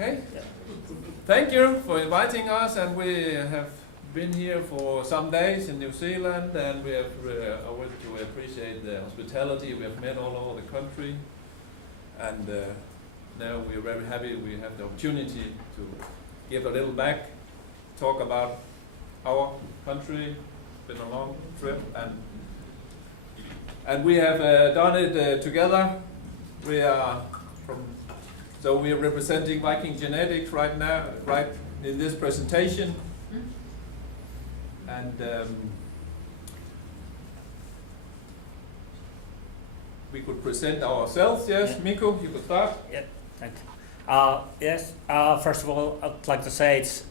Okay. Thank you for inviting us, and we have been here for some days in New Zealand, and we have I want to appreciate the hospitality. We have met all over the country, and now we are very happy we have the opportunity to give a little back, talk about our country. It's been a long trip, and we have done it together. We are we are representing Viking genetics right now, right in this presentation. And we could present ourselves. Yes, yeah. Mikko, you could start. Yeah, thank you. Yes, first of all, I'd like to say it's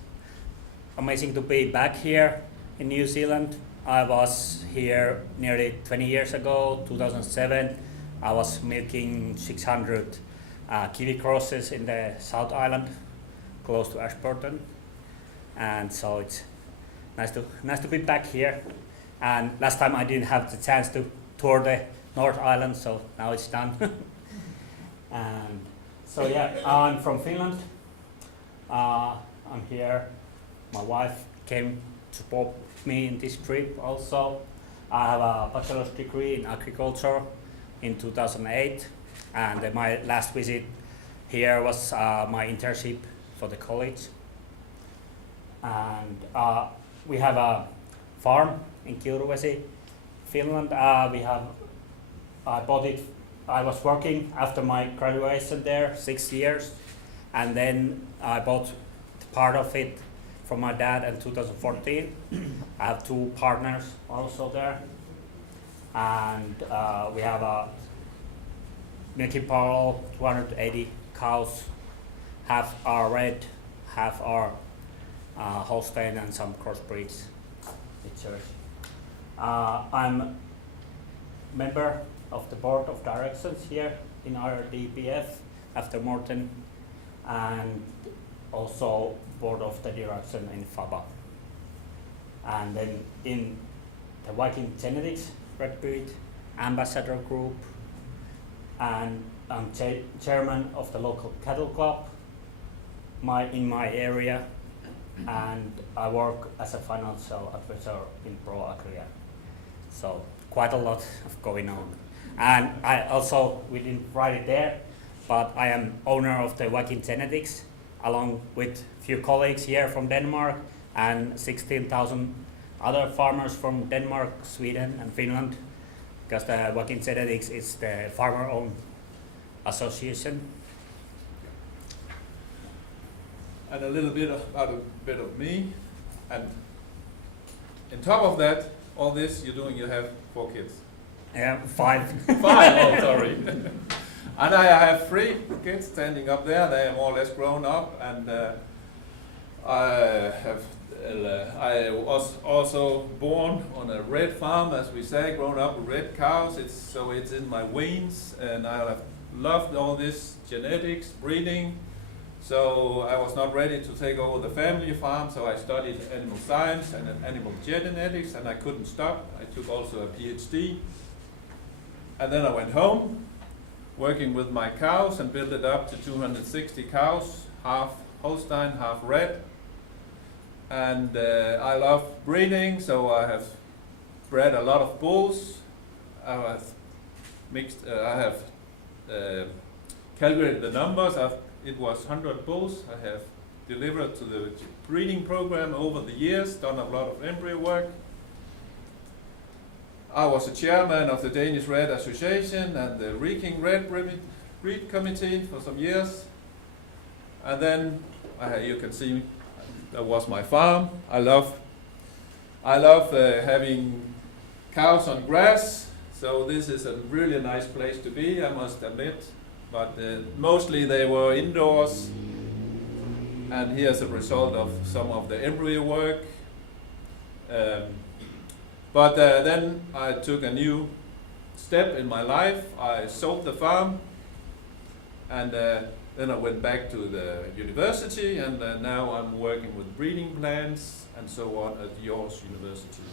amazing to be back here in New Zealand. I was here nearly 20 years ago, 2007. I was milking 600 kiwi crosses in the South Island, close to Ashburton, and so it's nice to be back here. And last time I didn't have the chance to tour the North Island, so now it's done. And so yeah, I'm from Finland. I'm here. My wife came to support me in this trip also. I have a bachelor's degree in agriculture in 2008, and my last visit here was my internship for the college. And we have a farm in Kiuruvesi, Finland. I bought it. I was working after my graduation there 6 years, and then I bought part of it from my dad in 2014. I have 2 partners also there, and we have a milking parlor, 280 cows. Half are red, half are Holstein, and some crossbreeds. I'm member of the board of directors here in our DPF after Morten, and also board of the direction in FABA. And then in the Viking Genetics Red Breed Ambassador Group, and I'm chairman of the local cattle club in my area, and I work as a financial advisor in Pro Agria. So quite a lot of going on. And we didn't write it there, but I am owner of the Viking Genetics, along with few colleagues here from Denmark and 16,000 other farmers from Denmark, Sweden and Finland, because the Viking Genetics is the farmer-owned association. And a little bit about a bit of me, and on top of that, all this you're doing, you have 4 kids. Yeah, 5. 5, oh sorry. And I have 3 kids standing up there. They are more or less grown up, and I was also born on a red farm, as we say, grown up with red cows. It's in my veins, and I have loved all this genetics, breeding. So I was not ready to take over the family farm, so I studied animal science and animal genetics, and I couldn't stop. I took also a PhD. And then I went home, working with my cows, and built it up to 260 cows, half Holstein, half red. And I love breeding, so I have bred a lot of bulls. I have calculated the numbers. It was 100 bulls I have delivered to the breeding program over the years, done a lot of embryo work. I was a chairman of the Danish Red Association and the Viking Red Breed Committee for some years. And then you can see that was my farm. I love having cows on grass, so this is a really nice place to be, I must admit. But mostly they were indoors, and here's a result of some of the embryo work. But then I took a new step in my life. I sold the farm, and then I went back to the university, and now I'm working with breeding plants and so on at yours university.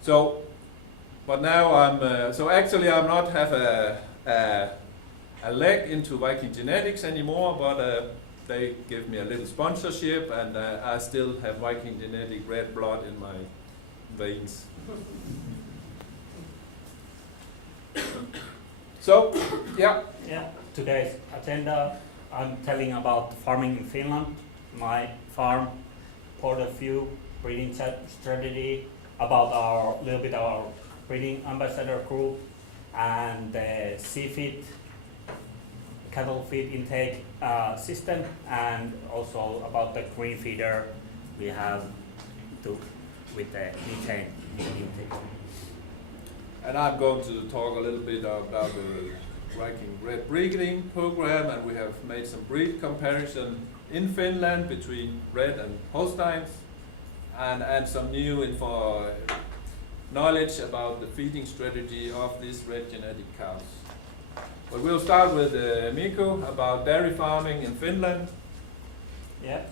So, but now I'm not have a leg into Viking genetics anymore, but they give me a little sponsorship, and I still have Viking genetic red blood in my veins. So, yeah. Yeah, today's agenda, I'm telling about farming in Finland, my farm, point of view, breeding strategy, about our little bit our breeding ambassador group, and the seafeed, cattle feed intake system, and also about the green feeder we have with the methane intake. And I'm going to talk a little bit about the Viking red breeding program, and we have made some breed comparison in Finland between red and Holsteins, and some new knowledge about the feeding strategy of these red genetic cows. But we'll start with Mikko about dairy farming in Finland. Yeah,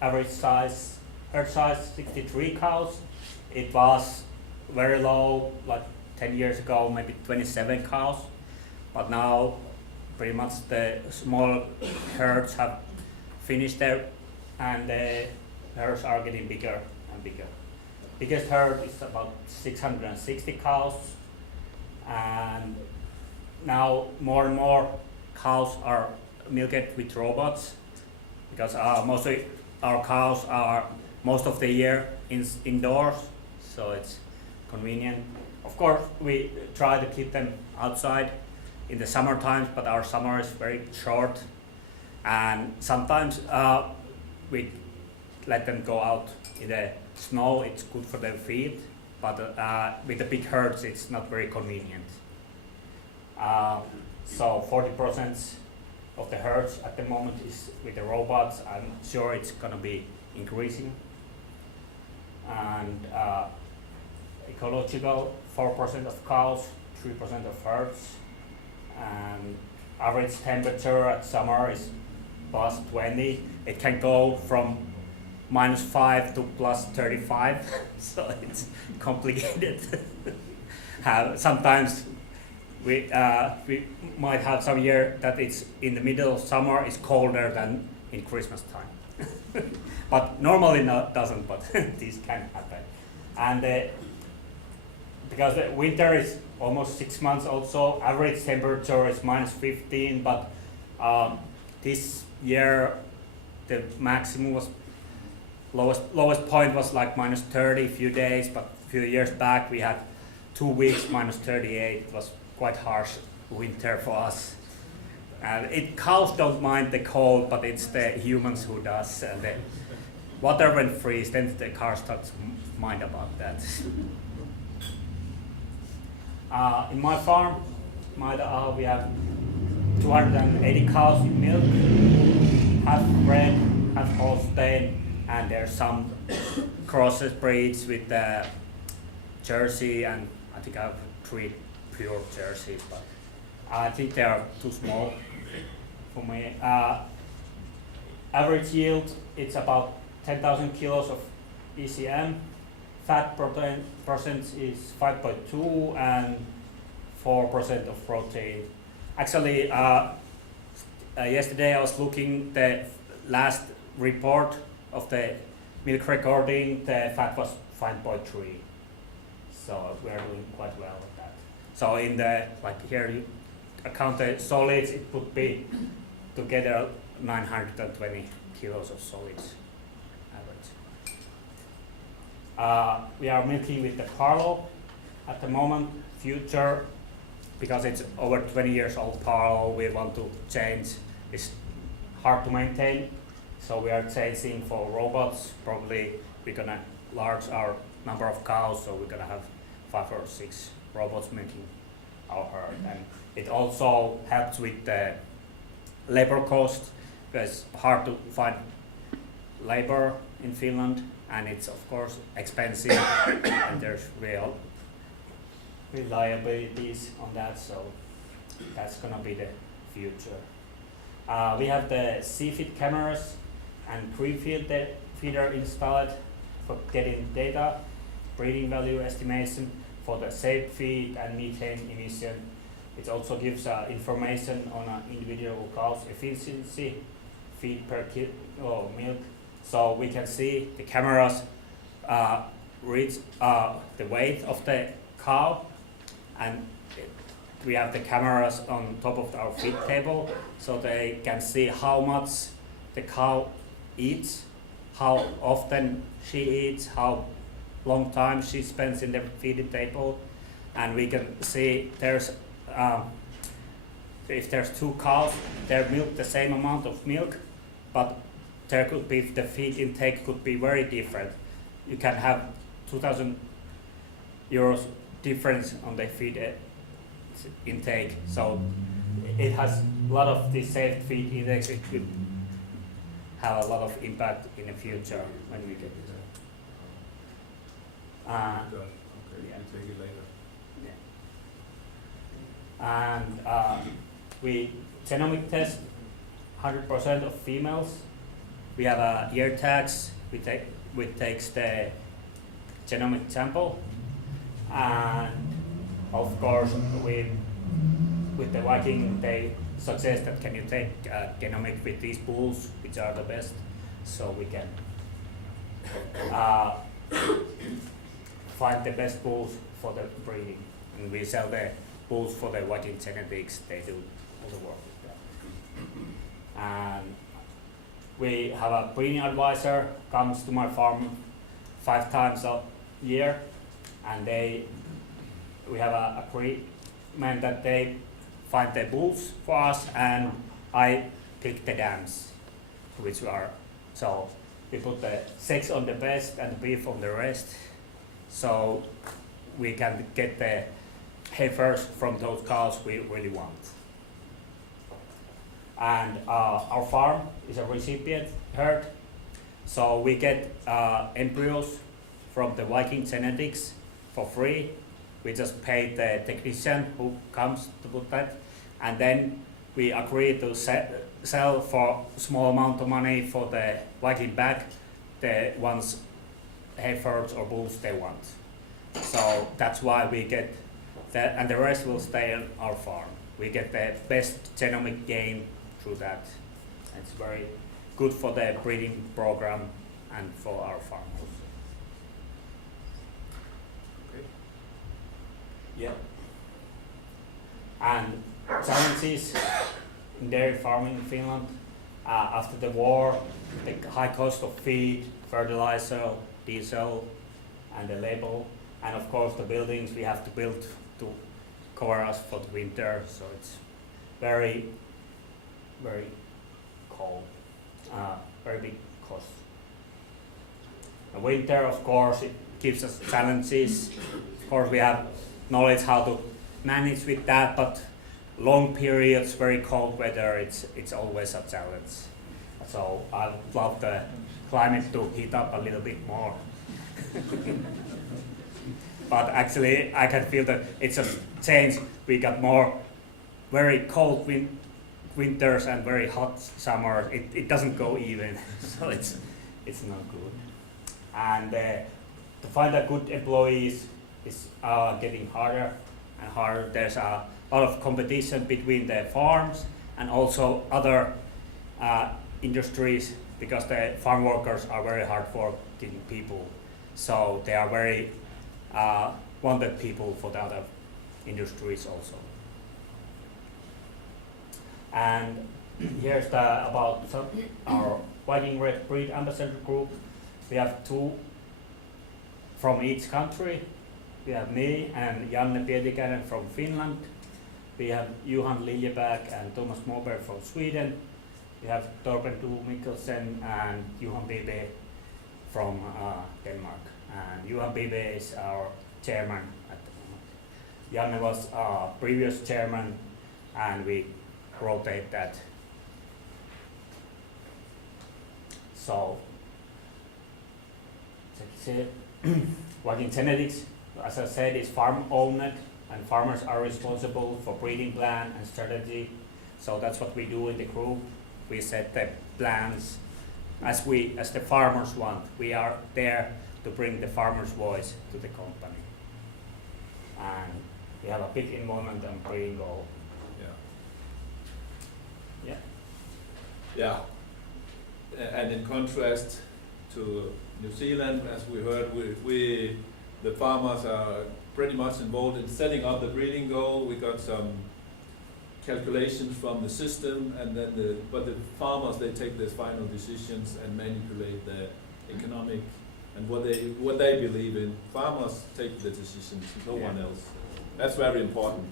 average size, herd size 63 cows. It was very low, like 10 years ago, maybe 27 cows. But now, pretty much the small herds have finished there, and the herds are getting bigger and bigger. Biggest herd is about 660 cows, and now more and more cows are milked with robots, because mostly our cows are most of the year indoors, so it's convenient. Of course, we try to keep them outside in the summer times, but our summer is very short, and sometimes we let them go out in the snow. It's good for their feet, but with the big herds it's not very convenient. So 40% of the herds at the moment is with the robots. I'm sure it's gonna be increasing. And ecological, 4% of cows, 3% of herds, and average temperature at summer is plus 20. It can go from -5 to plus 35, so it's complicated. Sometimes we might have some year that it's in the middle of summer, it's colder than in Christmas time. But normally doesn't, but this can happen. And because the winter is almost 6 months also, average temperature is -15, but this year the maximum was lowest point was like -30 few days, but a few years back we had 2 weeks -38. It was quite harsh winter for us. And cows don't mind the cold, but it's the humans who does. And the water when freeze, then the car starts to mind about that. In my farm, we have 280 cows in milk, half red, half Holstein, and there's some crosses breeds with the Jersey, and I think I have 3 pure Jerseys, but I think they are too small for me. Average yield, it's about 10,000 kilos of ECM. Fat protein percent is 5.2 and 4% of protein. Actually, yesterday I was looking the last report of the milk recording. The fat was 5.3, so we are doing quite well with that. So in the here you account the solids, it would be together 920 kilos of solids average. We are milking with the Carlo at the moment. Future, because it's over 20 years old Carlo, we want to change. It's hard to maintain, so we are changing for robots. Probably we're gonna enlarge our number of cows, so we're gonna have 5 or 6 robots milking our herd. And it also helps with the labor cost, because it's hard to find labor in Finland, and it's of course expensive, and there's real reliabilities on that, so that's gonna be the future. We have the seafeed cameras and green feeder installed for getting data, breeding value estimation for the safe feed and methane emission. It also gives information on individual cow's efficiency, feed per kilo milk. So we can see the cameras read the weight of the cow, and we have the cameras on top of our feed table, so they can see how much the cow eats, how often she eats, how long time she spends in the feeding table, and we can see there's if there's 2 cows, they milk the same amount of milk, but there could be the feed intake could be very different. You can have 2,000 euros difference on the feed intake, so it has a lot of the saved feed index. It could have a lot of impact in the future when we get it. Good. Okay, yeah. we'll take it later. Yeah. And we genomic test 100% of females. We have ear tags. We takes the genomic sample, and of course with the Viking they suggest that can you take genomic with these bulls, which are the best, so we can find the best bulls for the breeding, and we sell the bulls for the Viking genetics. They do all the work with that. And we have a breeding advisor comes to my farm 5 times a year, and we have a agreement that they find the bulls for us, and I pick the dams, which are, so we put the sex on the best and the beef on the rest, so we can get the heifers from those cows we really want. And our farm is a recipient herd, so we get embryos from the Viking genetics for free. We just pay the technician who comes to put that, and then we agree to sell for small amount of money for the Viking bag the ones heifers or bulls they want. So that's why we get that, and the rest will stay on our farm. We get the best genomic gain through that. It's very good for the breeding program and for our farm also. Okay. Yeah. And challenges in dairy farming in Finland after the war, the high cost of feed, fertilizer, diesel, and the label, and of course the buildings we have to build to cover us for the winter, so it's very, very cold, very big cost. The winter, of course, it gives us challenges. Of course, we have knowledge how to manage with that, but long periods, very cold weather, it's always a challenge. So I would love the climate to heat up a little bit more. But actually, I can feel that it's a change. We got more very cold winters and very hot summers. It doesn't go even, so it's not good. And to find a good employees is getting harder and harder. There's a lot of competition between the farms and also other industries, because the farm workers are very hard-working people. So they are very wanted people for the other industries also. And here's about our Viking Red Breed Ambassador Group. We have 2 from each country. We have me and Janne Pietikäinen from Finland. We have Johan Liljeberg and Thomas Moberg from Sweden. We have Torben Du Mikkelsen and Johan Bibe from Denmark. And Johan Bibe is our chairman at the moment. Janne was our previous chairman, and we rotate that. So, Viking Genetics, as I said, is farm owned, and farmers are responsible for breeding plan and strategy. So that's what we do in the group. We set the plans as the farmers want. We are there to bring the farmer's voice to the company. And we have a big involvement in breeding goal. Yeah. Yeah. Yeah. and in contrast to New Zealand, as we heard, the farmers are pretty much involved in setting up the breeding goal. We got some calculations from the system, and then but the farmers, they take the final decisions and manipulate the economic and what they believe in. Farmers take the decisions, no one else. That's very important.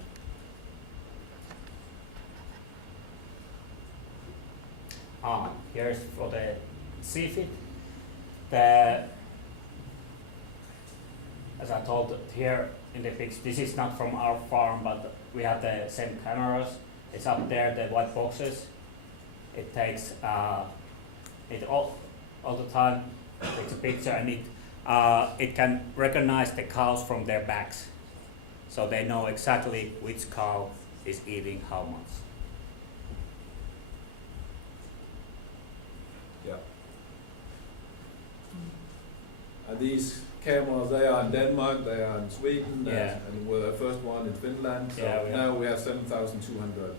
Here's for the seafood. As I told here in the pics, this is not from our farm, but we have the same cameras. It's up there, the white boxes. It takes it all the time. Takes a picture, and it can recognize the cows from their backs, so they know exactly which cow is eating how much. Yeah. And these cameras, they are in Denmark, they are in Sweden, and we're the first one in Finland. So now we have 7,200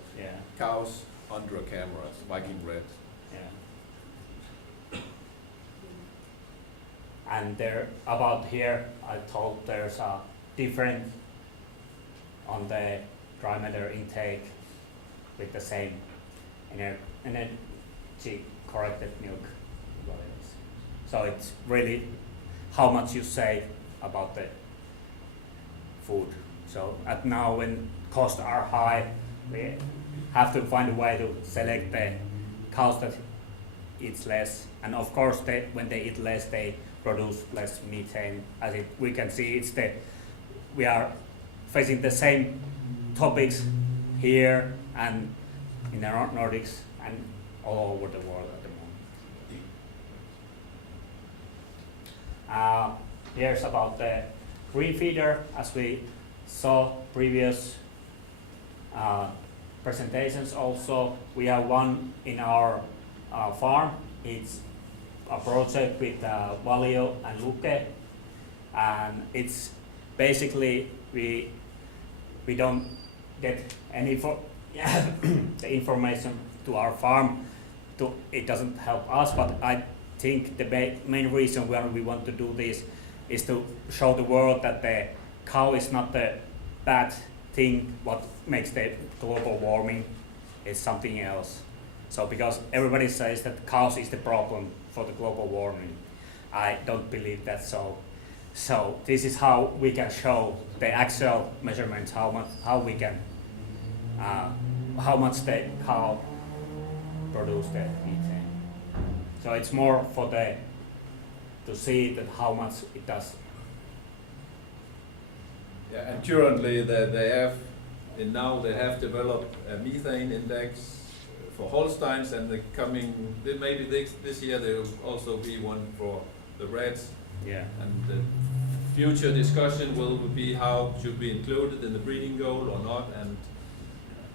cows under cameras, Viking red. Yeah. And there, about here, I told there's a difference on the dry matter intake with the same energy corrected milk volumes. So it's really how much you save about the food. So at now when costs are high, we have to find a way to select the cows that eat less. And of course, when they eat less, they produce less methane. As we can see, we are facing the same topics here and in the Nordics and all over the world at the moment. Here's about the green feeder. As we saw previous presentations also, we have one in our farm. It's a project with Valio and Luke, and it's basically we don't get any the information to our farm. It doesn't help us, but I think the main reason why we want to do this is to show the world that the cow is not the bad thing. What makes the global warming is something else. So because everybody says that cows is the problem for the global warming, I don't believe that. So this is how we can show the actual measurements, how much the cow produce the methane. So it's more for to see that how much it does. Yeah, and currently they have developed a methane index for Holsteins, and maybe this year there will also be one for the reds. Yeah. And the future discussion will be how should be included in the breeding goal or not, and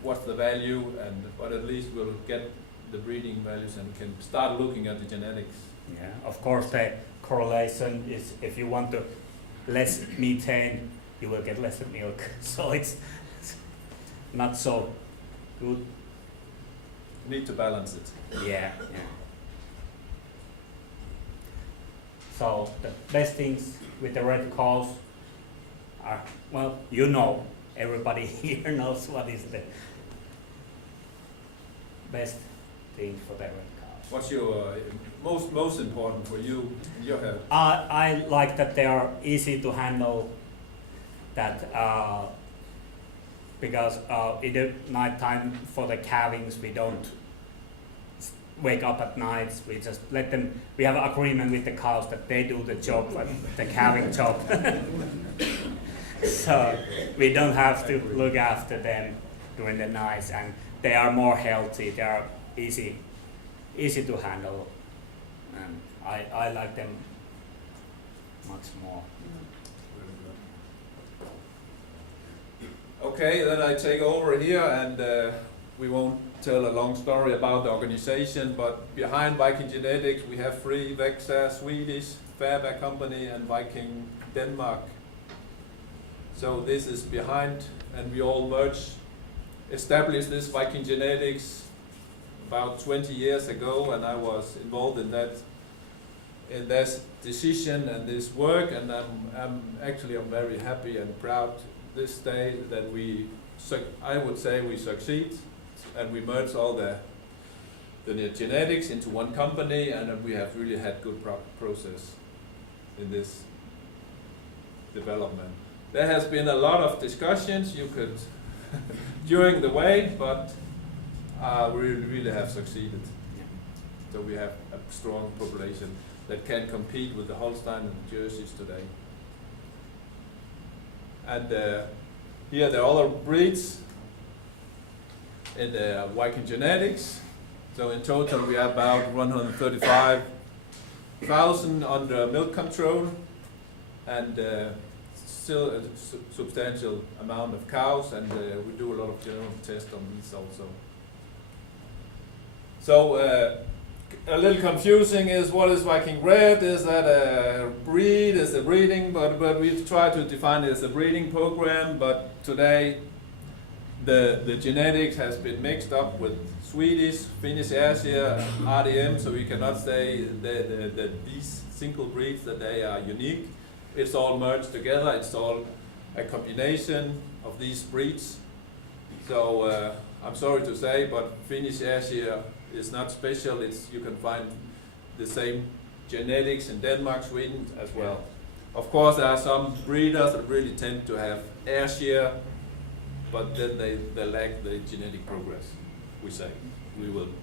what's the value, but at least we'll get the breeding values and can start looking at the genetics. Yeah, of course the correlation is if you want to less methane, you will get less milk. So it's not so good. Need to balance it. Yeah. So the best things with the red cows are, well, everybody here knows what is the best thing for the red cows. What's your most important for you in your head? I like that they are easy to handle. That because in the night time for the calvings we don't wake up at nights. We just let them. We have an agreement with the cows that they do the job, the calving job. So we don't have to look after them during the nights, and they are more healthy. They are easy to handle, and I like them much more. Okay, then I take over here, and we won't tell a long story about the organization, but behind Viking Genetics we have three: Vexa Swedish, Fairback Company, and Viking Denmark. So this is behind, and we all merge, establish this Viking Genetics about 20 years ago, and I was involved in that decision and this work, and I'm very happy and proud this day that I would say we succeed, and we merge all the genetics into one company, and we have really had good process in this development. There has been a lot of discussions you could during the way, but we really have succeeded. So we have a strong population that can compete with the Holstein and Jerseys today. And here there are other breeds in the Viking genetics. So in total we have about 135,000 under milk control, and still a substantial amount of cows, and we do a lot of general tests on these also. So a little confusing is what is Viking Red? Is that a breed? Is a breeding? But we try to define it as a breeding program. But today the genetics has been mixed up with Swedish, Finnish Ayrshires, RDM. So we cannot say that these single breeds that they are unique. It's all merged together. It's all a combination of these breeds. So I'm sorry to say, but Finnish Ayrshire is not special. You can find the same genetics in Denmark, Sweden as well. Of course, there are some breeders that really tend to have Ayrshire, but then they lack the genetic progress. We say we will.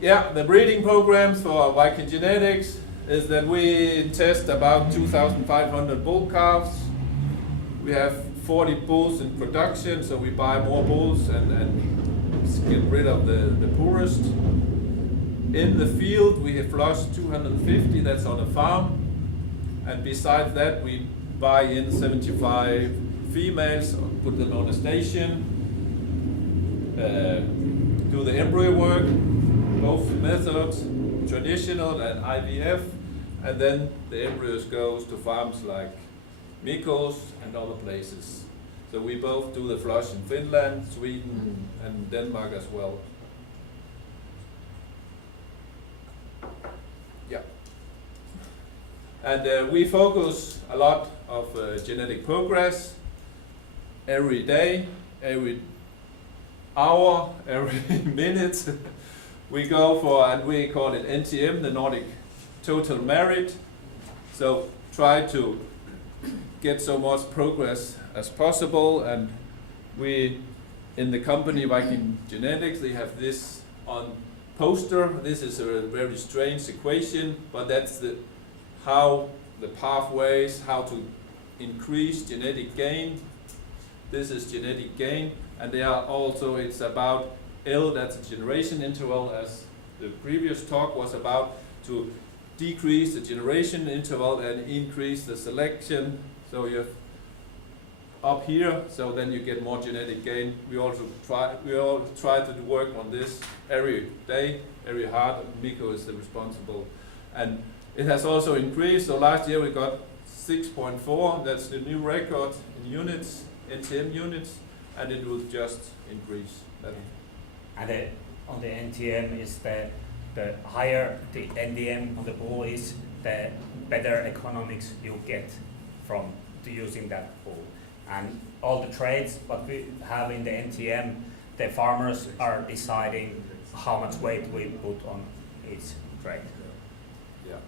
The breeding programs for Viking genetics is that we test about 2,500 bull calves. We have 40 bulls in production, so we buy more bulls and get rid of the poorest. In the field we have flushed 250, that's on a farm. And besides that we buy in 75 females, put them on a station, do the embryo work, both methods, traditional and IVF, and then the embryos goes to farms like Mikko's and other places. So we both do the flush in Finland, Sweden, and Denmark as well. Yeah. And we focus a lot of genetic progress every day, every hour, every minute. We go for, and we call it NTM, the Nordic Total Merit. So try to get so much progress as possible, and we in the company Viking Genetics, they have this on poster. This is a very strange equation, but that's how the pathways, how to increase genetic gain. This is genetic gain, and they are also, it's about L, that's a generation interval, as the previous talk was about, to decrease the generation interval and increase the selection. So you have up here, so then you get more genetic gain. We all try to work on this every day, every hard. Mikko is the responsible, and it has also increased. So last year we got 6.4. That's the new record in units, NTM units, and it will just increase. And on the NTM is the higher the NTM on the bull is, the better economics you get from using that bull. And all the traits what we have in the NTM, the farmers are deciding how much weight we put on each trait. Yeah.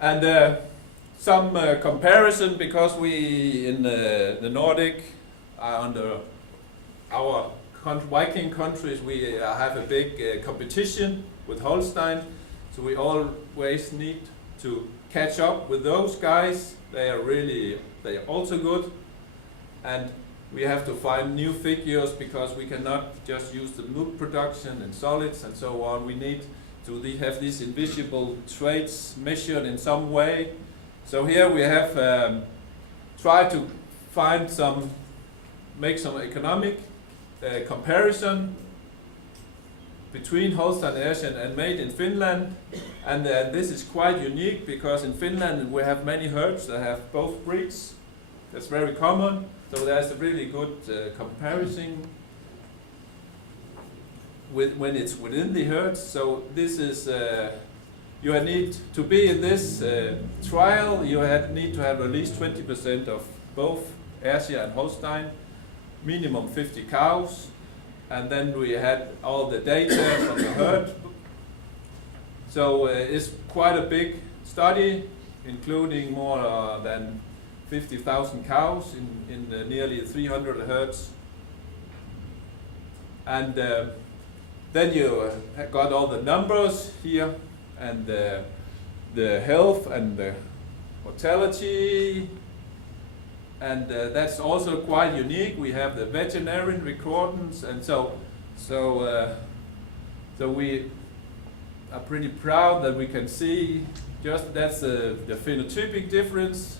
And some comparison, because we in the Nordic are under our Viking countries, we have a big competition with Holstein, so we always need to catch up with those guys. They are also good, and we have to find new figures because we cannot just use the milk production and solids and so on. We need to have these invisible traits measured in some way. So here we have tried to make some economic comparison. between Holstein Ayrshire and made in Finland. And this is quite unique because in Finland we have many herds that have both breeds. That's very common. So there's a really good comparison with when it's within the herds. So this is you need to be in this trial. You need to have at least 20% of both Ayrshire and Holstein, minimum 50 cows, and then we had all the data from the herd. So it's quite a big study, including more than 50,000 cows in nearly 300 herds. And then you got all the numbers here, and the health and the mortality, and that's also quite unique. We have the veterinarian recordings, and so we are pretty proud that we can see just that's the phenotypic difference.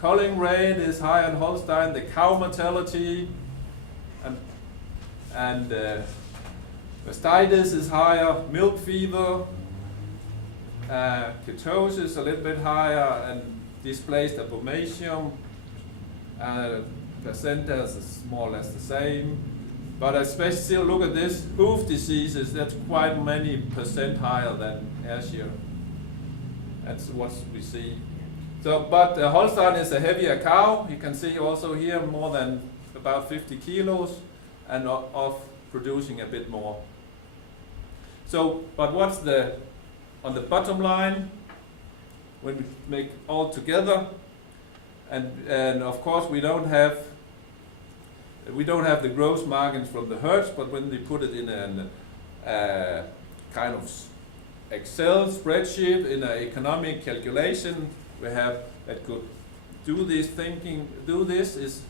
Culling rate is high on Holstein, the cow mortality, and mastitis is higher, milk fever, ketosis a little bit higher, and displaced abomination. Placenta is more or less the same. But especially still look at this, hoof diseases, that's quite many percent higher than Ayrshire. That's what we see. So, but Holstein is a heavier cow. You can see also here more than about 50 kilos and of producing a bit more. So, but what's on the bottom line when we make all together? And of course we don't have the gross margins from the herds, but when they put it in a kind of Excel spreadsheet in an economic calculation, we have that could do this thinking. Do this is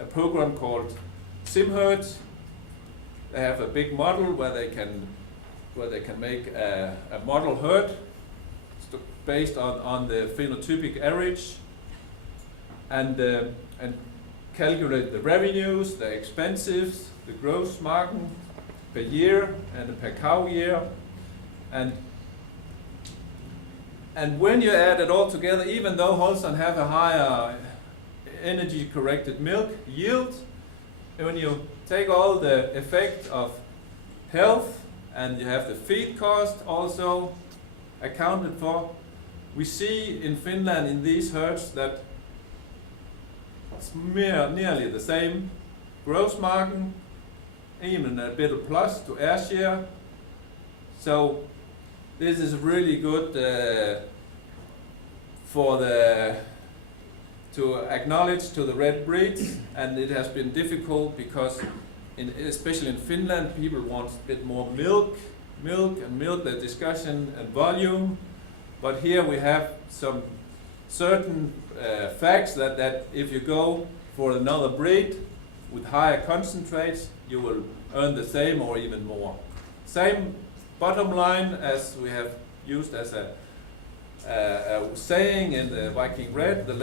a program called SimHerds. They have a big model where they can make a model herd based on the phenotypic average, and calculate the revenues, the expenses, the gross margin per year and per cow year, and when you add it all together, even though Holstein have a higher energy corrected milk yield, when you take all the effect of health and you have the feed cost also accounted for, we see in Finland in these herds that it's nearly the same gross margin, even a bit of plus to Ayrshire. So this is really good to acknowledge to the red breeds, and it has been difficult because especially in Finland people want a bit more milk, the discussion and volume, but here we have some certain facts that if you go for another breed with higher concentrates, you will earn the same or even more. Same bottom line as we have used as a saying in the Viking Red the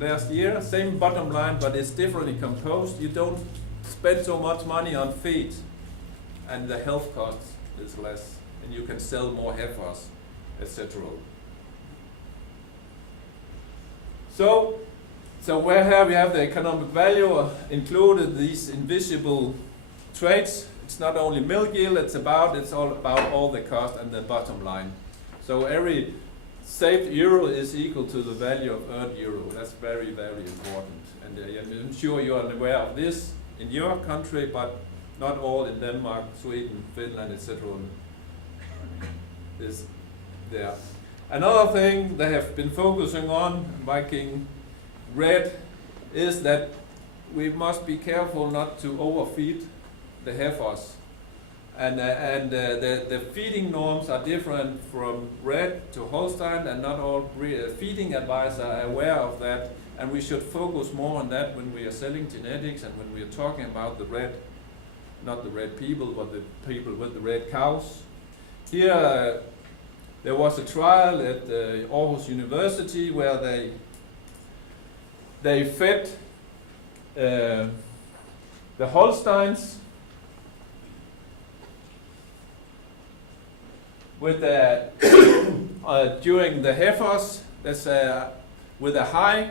last year. Same bottom line, but it's differently composed. You don't spend so much money on feed, and the health cost is less, and you can sell more heifers, etc. So where here we have the economic value included these invisible traits. It's not only milk yield, it's all about all the cost and the bottom line. So every saved euro is equal to the value of earned euro. That's very, very important. And I'm sure you are aware of this in your country, but not all in Denmark, Sweden, Finland, etc. is there. Another thing they have been focusing on, Viking Red, is that we must be careful not to overfeed the heifers. And the feeding norms are different from Red to Holstein, and not all feeding advisors are aware of that. And we should focus more on that when we are selling genetics and when we are talking about the red, not the red people, but the people with the red cows. Here there was a trial at Aarhus University where they fed the Holsteins with the during the heifers, that's with a high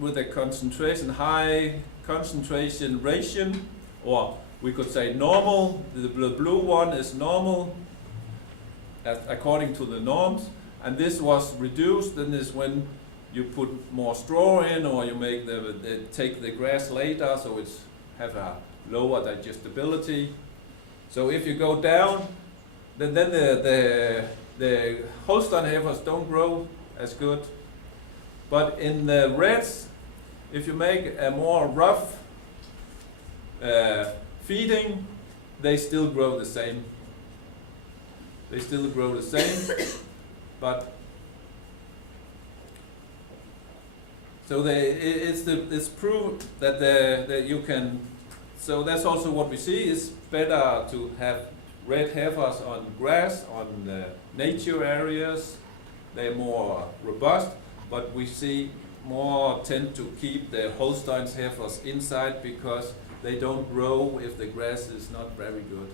high concentration ration, or we could say normal. The blue one is normal according to the norms, and this was reduced. Then is when you put more straw in, or you make take the grass later, so it's have a lower digestibility. So if you go down, then the Holstein heifers don't grow as good. But in the reds, if you make a more rough feeding, they still grow the same. They still grow the same, but so it's proved that that you can. So that's also what we see. It's better to have red heifers on grass, on the nature areas. They're more robust, but we see more tend to keep the Holstein heifers inside because they don't grow if the grass is not very good.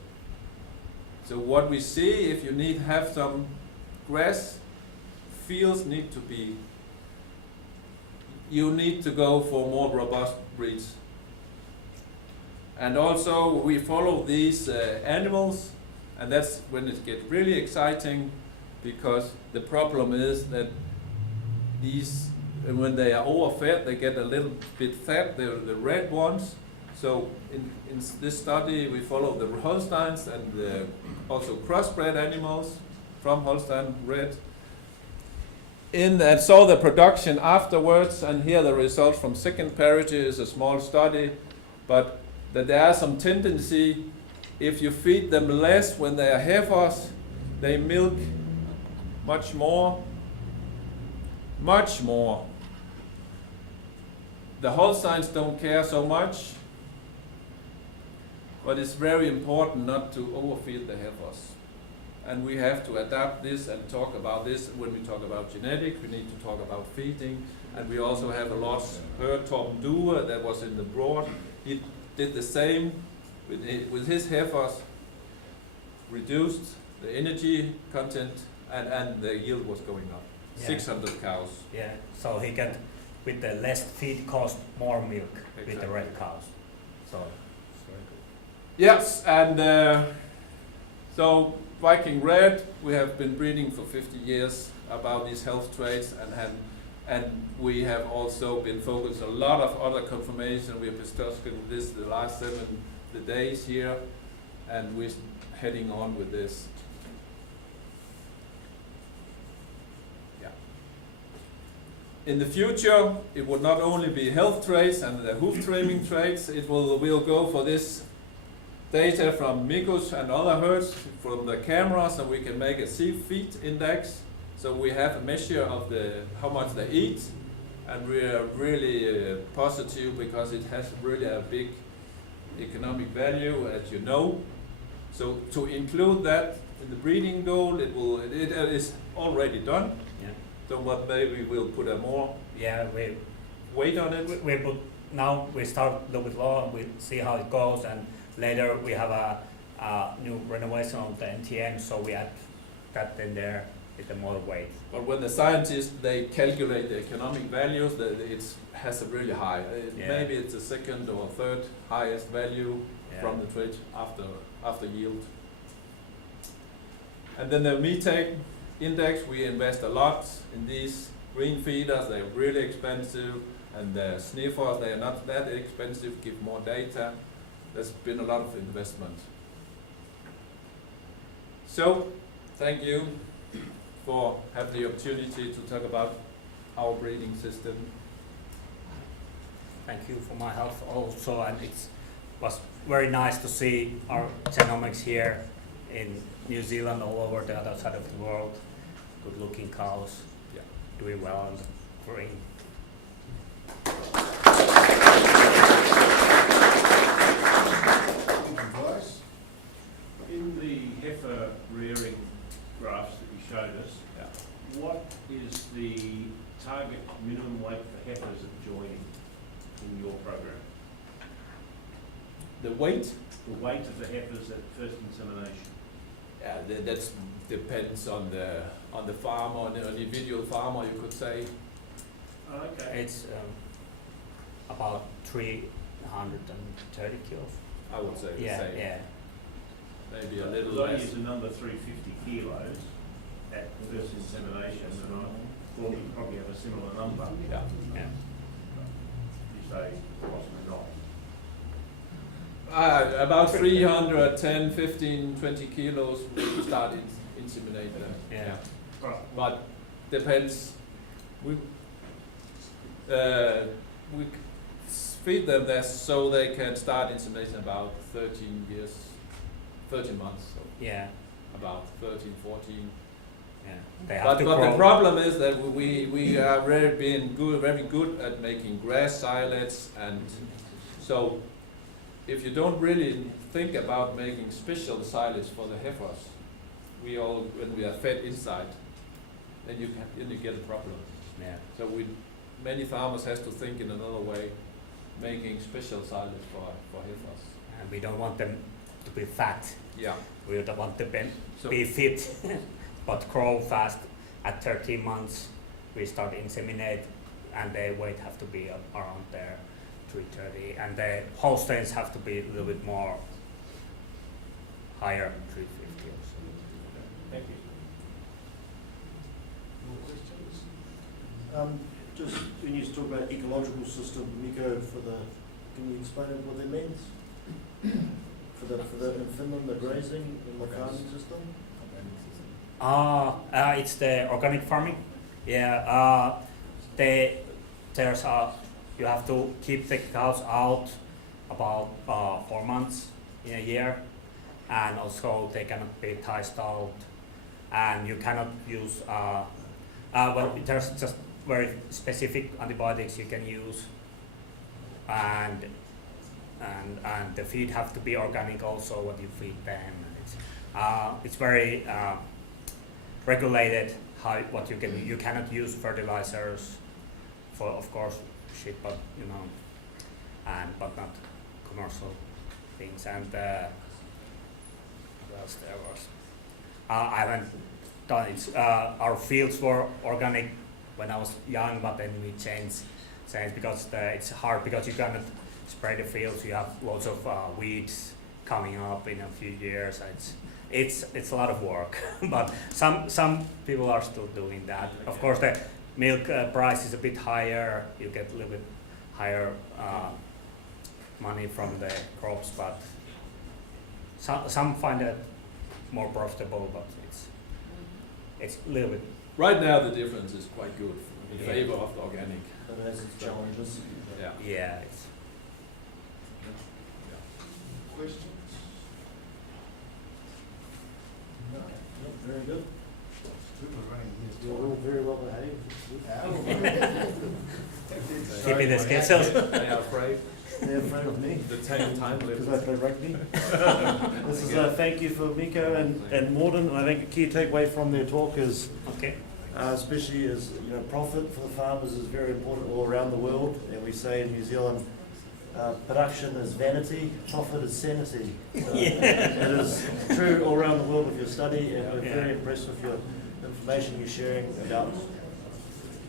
So what we see, if you have some grass, fields need to be, you need to go for more robust breeds. And also we follow these animals, and that's when it gets really exciting, because the problem is that these, when they are overfed, they get a little bit fat, the red ones. So in this study we follow the Holsteins and also crossbred animals from Holstein red. And saw the production afterwards, and here the results from second parity is a small study, but that there are some tendency, if you feed them less when they are heifers, they milk much more. The Holsteins don't care so much, but it's very important not to overfeed the heifers. And we have to adapt this and talk about this when we talk about genetics. We need to talk about feeding, and we also have a lot heard Tom Due that was in the broad. He did the same with his heifers, reduced the energy content, and the yield was going up. Yeah. 600 cows. Yeah, so he can, with the less feed cost, more milk. Exactly. With the red cows. So it's very good. Yes, and so Viking Red, we have been breeding for 50 years about these health traits, and we have also been focused a lot of other confirmation. We have discussing this the last 7 days here, and we're heading on with this. Yeah. In the future, it will not only be health traits and the hoof trimming traits. We'll go for this data from Mikko and other herds from the camera, so we can make a feed index. So we have a measure of how much they eat, and we are really positive because it has really a big economic value, as you know. So to include that in the breeding goal, it is already done. Yeah. So what maybe we'll put a more weight on it. We put, now we start a little bit low and we see how it goes, and later we have a new renovation of the NTM, so we add that in there with the more weight. But when the scientists, they calculate the economic values, it has a really high. Maybe it's the second or third highest value from the trait after yield. And then the methane index, we invest a lot in these green feeders. They're really expensive, and the sniffers, they are not that expensive, give more data. There's been a lot of investment. So, thank you for having the opportunity to talk about our breeding system. Thank you for my help also, and it was very nice to see our genomics here in New Zealand, all over the other side of the world. Good looking cows, doing well on the green. In the heifer rearing graphs that you showed us, what is the target minimum weight for heifers at joining in your program? The weight? The weight of the heifers at first insemination. Yeah, that depends on the farmer, on the individual farmer, you could say. Okay. It's about 330 kilos. I would say the Yeah, same. yeah. Maybe a little Because I less. use the number 350 kilos at first insemination, and I thought you probably have a similar number. Yeah. Yeah. You say possibly not. About 310, 15, 20 kilos we start inseminate them. Yeah. Right. But depends. We feed them there so they can start insemination about 13 months. So Yeah. about 13, 14. Yeah. They have But to the grow. problem is that we are very good at making grass silage, and so if you don't really think about making special silage for the heifers, when we are fed inside, then you get a problem. Yeah. So many farmers has to think in another way, making special silage for heifers. And we don't want them to be fat. Yeah. We don't want them So be fit, but grow fast. At 13 months, we start inseminate, and their weight have to be around there, 330, and the Holsteins have to be a little bit more higher, 350 or so. Thank you. More questions? Just when you talk about ecological system, Mikko, can you explain what that means? For the in Finland, the grazing and the farming system? It's the organic farming. Yeah, you have to keep the cows out about 4 months in a year, and also they cannot be tie-stalled, and you cannot use. There's just very specific antibiotics you can use, and the feed have to be organic also what you feed them. It's very regulated what you cannot use fertilizers for, of course, shit, but but not commercial things. And what else there was? I haven't done it. Our fields were organic when I was young, but then we changed because it's hard because you cannot spray the fields. You have lots of weeds coming up in a few years. It's a lot of work, but some people are still doing that. Of course, the milk price is a bit higher. You get a little bit higher money from the crops, but some find it more profitable. But it's a little bit. right now the difference is quite good in favor of the organic. But it has its challenges. Yeah. Yeah, it's. Questions? No. Very good. You're all very well behaved. Keeping the schedules. They are afraid. They're afraid of me The time because I limit. play rugby. This is a thank you for Mikko and Morten. And I think a key takeaway from their talk is, Okay. especially is profit for the farmers is very important all around the world. And we say in New Zealand, production is vanity, profit is sanity. It is true all around the world with your study, and we're very impressed with your information you're sharing about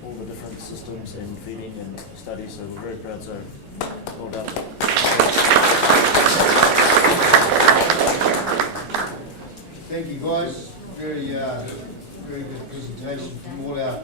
all the different systems and feeding and studies. So we're very proud. So well done. Thank you, guys. Very good presentation from all our